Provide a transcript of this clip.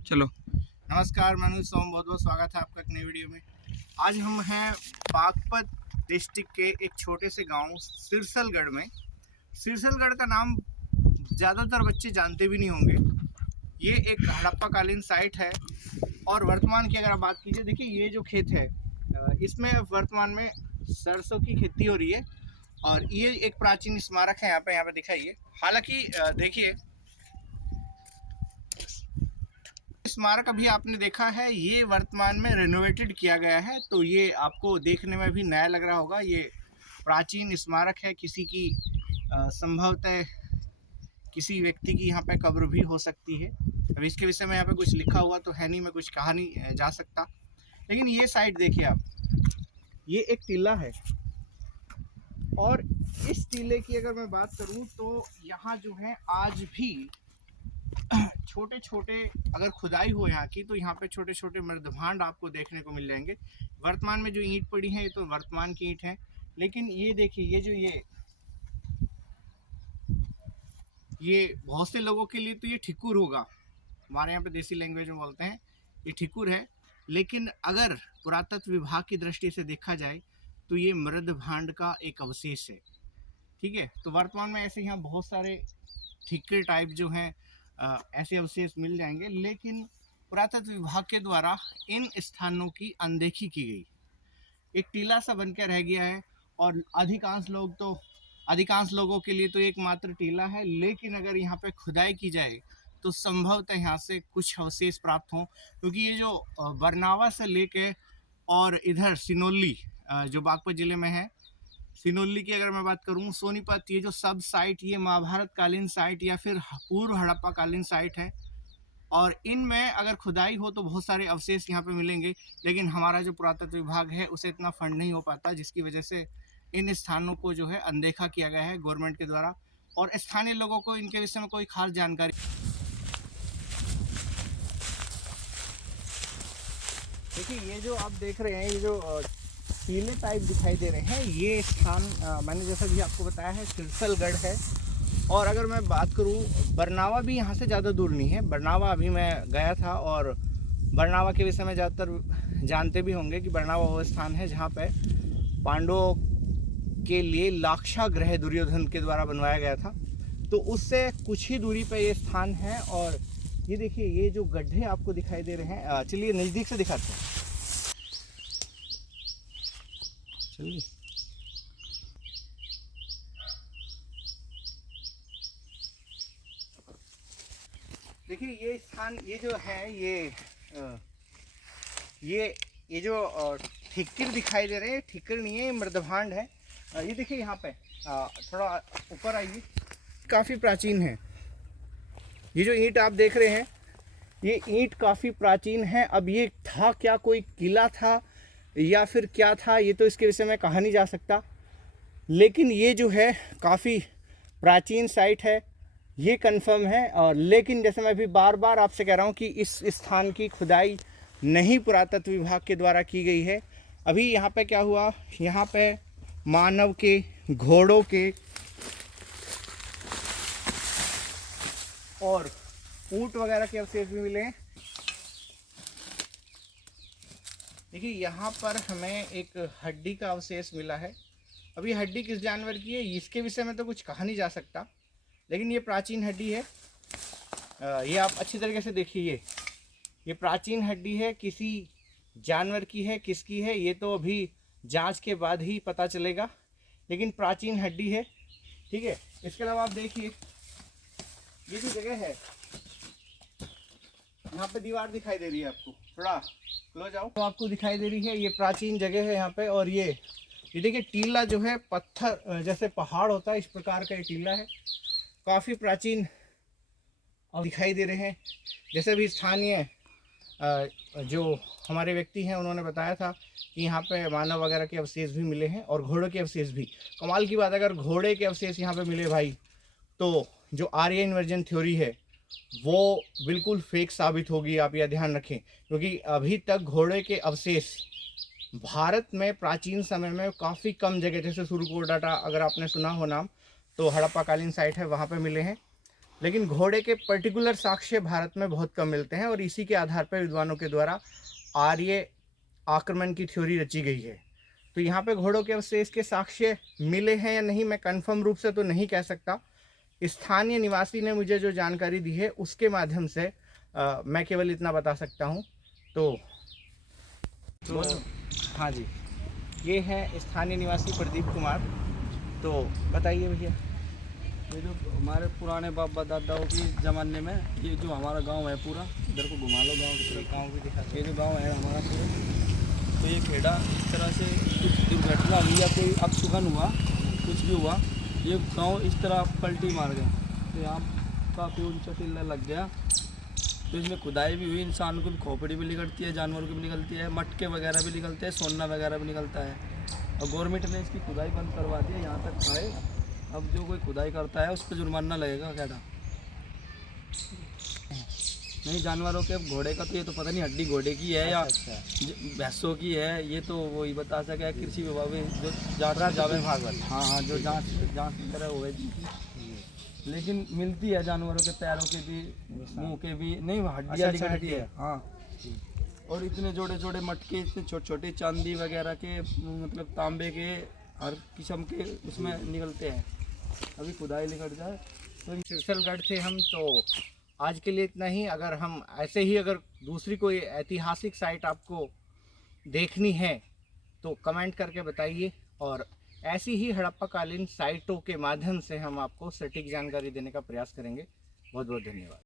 चलो। नमस्कार, मैं अनुज सोम, बहुत बहुत स्वागत है आपका एक नई वीडियो में। आज हम हैं बागपत डिस्ट्रिक्ट के एक छोटे से गांव सिरसलगढ़ में। सिरसलगढ़ का नाम ज़्यादातर बच्चे जानते भी नहीं होंगे। ये एक हड़प्पा कालीन साइट है और वर्तमान की अगर आप बात कीजिए, देखिए ये जो खेत है इसमें वर्तमान में सरसों की खेती हो रही है और ये एक प्राचीन स्मारक है। यहाँ पे दिखाइए। हालांकि देखिए, स्मारक अभी आपने देखा है, ये वर्तमान में रेनोवेटेड किया गया है, तो ये आपको देखने में भी नया लग रहा होगा। ये प्राचीन स्मारक है, किसी की संभवतः किसी व्यक्ति की यहाँ पे कब्र भी हो सकती है। अब इसके विषय में यहाँ पे कुछ लिखा हुआ तो है नहीं, मैं कुछ कहा नहीं जा सकता। लेकिन ये साइड देखिए आप, ये एक टीला है और इस टीले की अगर मैं बात करूँ तो यहाँ जो है आज भी छोटे छोटे अगर खुदाई हो यहाँ की, तो यहाँ पे छोटे छोटे मृदभांड आपको देखने को मिल जाएंगे। वर्तमान में जो ईंट पड़ी है ये तो वर्तमान की ईंट है, लेकिन ये देखिए, ये जो ये बहुत से लोगों के लिए तो ये ठिकुर होगा, हमारे यहाँ पे देसी लैंग्वेज में बोलते हैं, ये ठिकुर है। लेकिन अगर पुरातत्व विभाग की दृष्टि से देखा जाए तो ये मृदभांड का एक अवशेष है। ठीक है, तो वर्तमान में ऐसे यहाँ बहुत सारे ठिक्कर टाइप जो हैं ऐसे अवशेष मिल जाएंगे, लेकिन पुरातत्व विभाग के द्वारा इन स्थानों की अनदेखी की गई। एक टीला सा बनकर रह गया है और अधिकांश लोगों के लिए तो एकमात्र टीला है। लेकिन अगर यहाँ पे खुदाई की जाए तो संभवतः यहाँ से कुछ अवशेष प्राप्त हों, क्योंकि ये जो बरनावा से लेके और इधर सिनोली जो बागपत जिले में है, सिनोली की अगर मैं बात करूं, सोनीपत, ये जो सब साइट, ये महाभारत कालीन साइट या फिर पूर्व हड़प्पा कालीन साइट है और इनमें अगर खुदाई हो तो बहुत सारे अवशेष यहाँ पे मिलेंगे। लेकिन हमारा जो पुरातत्व विभाग है उसे इतना फंड नहीं हो पाता, जिसकी वजह से इन स्थानों को जो है अनदेखा किया गया है गवर्नमेंट के द्वारा और स्थानीय लोगों को इनके विषय में कोई खास जानकारी। देखिए, ये जो आप देख रहे हैं, ये जो टीले टाइप दिखाई दे रहे हैं, ये स्थान मैंने जैसा भी आपको बताया है सिरसलगढ़ है। और अगर मैं बात करूं, बरनावा भी यहाँ से ज़्यादा दूर नहीं है। बरनावा अभी मैं गया था और बरनावा के विषय में ज़्यादातर जानते भी होंगे कि बरनावा वो स्थान है जहाँ पे पांडवों के लिए लाक्षागृह दुर्योधन के द्वारा बनवाया गया था, तो उससे कुछ ही दूरी पे ये स्थान है। और ये देखिए, ये जो गड्ढे आपको दिखाई दे रहे हैं, चलिए नज़दीक से दिखाते हैं। चलिए, देखिए ये स्थान, ये जो है, ये जो ठिक्कर दिखाई दे रहे हैं, ठिक्कर नहीं है, मृदभांड है। ये देखिए यहाँ पे थोड़ा ऊपर आइए, काफ़ी प्राचीन है। ये जो ईंट आप देख रहे हैं, ये ईंट काफ़ी प्राचीन है। अब ये था क्या, कोई किला था या फिर क्या था, ये तो इसके विषय में कहा नहीं जा सकता। लेकिन ये जो है काफ़ी प्राचीन साइट है, ये कंफर्म है। और लेकिन जैसे मैं भी बार बार आपसे कह रहा हूँ कि इस स्थान की खुदाई नहीं पुरातत्व विभाग के द्वारा की गई है। अभी यहाँ पे क्या हुआ, यहाँ पे मानव के, घोड़ों के और ऊंट वगैरह के अवशेष भी मिले हैं। देखिए, यहाँ पर हमें एक हड्डी का अवशेष मिला है। अभी हड्डी किस जानवर की है इसके विषय में तो कुछ कहा नहीं जा सकता, लेकिन ये प्राचीन हड्डी है। ये आप अच्छी तरीके से देखिए, ये प्राचीन हड्डी है, किसी जानवर की है, किसकी है ये तो अभी जांच के बाद ही पता चलेगा, लेकिन प्राचीन हड्डी है। ठीक है, इसके अलावा आप देखिए, ये जो जगह है, यहाँ पे दीवार दिखाई दे रही है आपको, थोड़ा क्लोज आओ तो आपको दिखाई दे रही है, ये प्राचीन जगह है यहाँ पे। और ये देखिए, टीला जो है पत्थर जैसे पहाड़ होता है, इस प्रकार का ये टीला है, काफ़ी प्राचीन और दिखाई दे रहे हैं। जैसे भी स्थानीय जो हमारे व्यक्ति हैं उन्होंने बताया था कि यहाँ पे मानव वगैरह के अवशेष भी मिले हैं और घोड़ों के अवशेष भी। कमाल की बात, अगर घोड़े के अवशेष यहाँ पे मिले भाई, तो जो आर्य इन्वर्जन थ्योरी है वो बिल्कुल फेक साबित होगी। आप यह ध्यान रखें, क्योंकि अभी तक घोड़े के अवशेष भारत में प्राचीन समय में काफ़ी कम जगह, जैसे सुरकोट डाटा अगर आपने सुना हो नाम, तो हड़प्पा कालीन साइट है वहाँ पे मिले हैं। लेकिन घोड़े के पर्टिकुलर साक्ष्य भारत में बहुत कम मिलते हैं और इसी के आधार पर विद्वानों के द्वारा आर्य आक्रमण की थ्योरी रची गई है। तो यहाँ पे घोड़ों के अवशेष के साक्ष्य मिले हैं या नहीं मैं कंफर्म रूप से तो नहीं कह सकता। स्थानीय निवासी ने मुझे जो जानकारी दी है उसके माध्यम से मैं केवल इतना बता सकता हूँ। तो हाँ जी, ये है स्थानीय निवासी प्रदीप कुमार। तो बताइए भैया। ये जो हमारे पुराने बाप दादाओं के ज़माने में ये जो हमारा गांव है पूरा, इधर को घुमा लो गांव भी दिखा। ये जो गांव है हमारा पूरा, तो ये खेड़ा इस तरह से कुछ दुर्घटना हुई या कोई अपशुगन हुआ, कुछ भी हुआ, ये गांव इस तरह पलटी मार गया। तो यहाँ काफ़ी ऊंचा टिल्ला लग गया। तो इसमें खुदाई भी हुई, इंसान को भी खोपड़ी भी निकलती है, जानवरों की भी निकलती है, मटके वगैरह भी निकलते हैं, सोना वगैरह भी निकलता है। और गवर्नमेंट ने इसकी खुदाई बंद करवा दी है, यहाँ तक खाए। अब जो कोई खुदाई करता है उस पर जुर्माना लगेगा क्या था। नहीं जानवरों के, घोड़े का तो ये तो पता नहीं हड्डी घोड़े की है या भैंसों की है, ये तो वही बता सके कृषि विभाग जो जाँच विभाग वाले। हाँ, जो जाँच वगैरह हुए लेकिन मिलती है जानवरों के पैरों के भी, मुंह के भी, नहीं हड्डियाँ निकलती है। हाँ, और इतने जोड़े जोड़े मटके, इतने छोटे छोटे चांदी वगैरह के, मतलब तांबे के, हर किस्म के उसमें निकलते हैं। अभी खुदाई निकल जाए तो सिरसलगढ़ थे हम। तो आज के लिए इतना ही। अगर हम ऐसे ही अगर दूसरी कोई ऐतिहासिक साइट आपको देखनी है तो कमेंट करके बताइए, और ऐसी ही हड़प्पाकालीन साइटों के माध्यम से हम आपको सटीक जानकारी देने का प्रयास करेंगे। बहुत बहुत धन्यवाद।